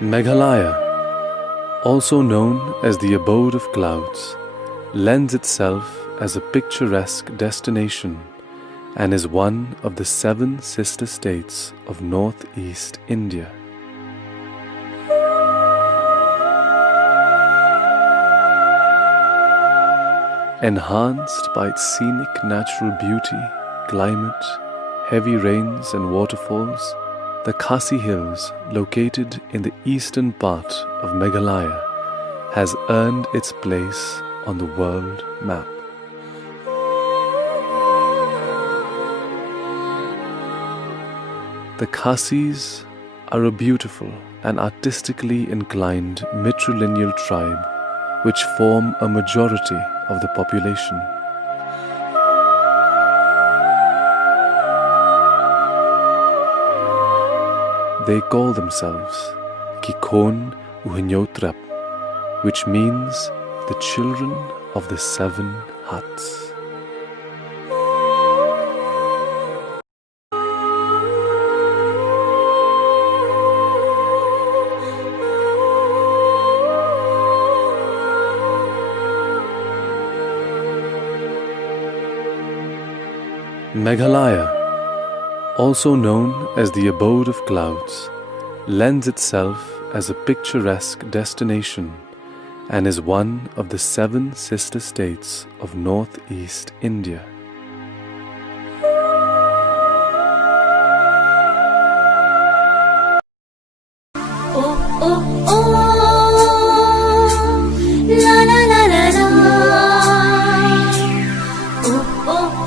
Meghalaya, also known as the abode of clouds, lends itself as a picturesque destination and is one of the 7 sister states of northeast India. Enhanced by its scenic natural beauty, climate, heavy rains and waterfalls, the Khasi Hills, located in the eastern part of Meghalaya, has earned its place on the world map. The Khasis are a beautiful and artistically inclined matrilineal tribe which form a majority of the population. They call themselves Kikon Uhinyotrap, which means the children of the 7 huts. Meghalaya, also known as the abode of clouds, lends itself as a picturesque destination and is one of the 7 sister states of northeast India. Oh, oh, oh.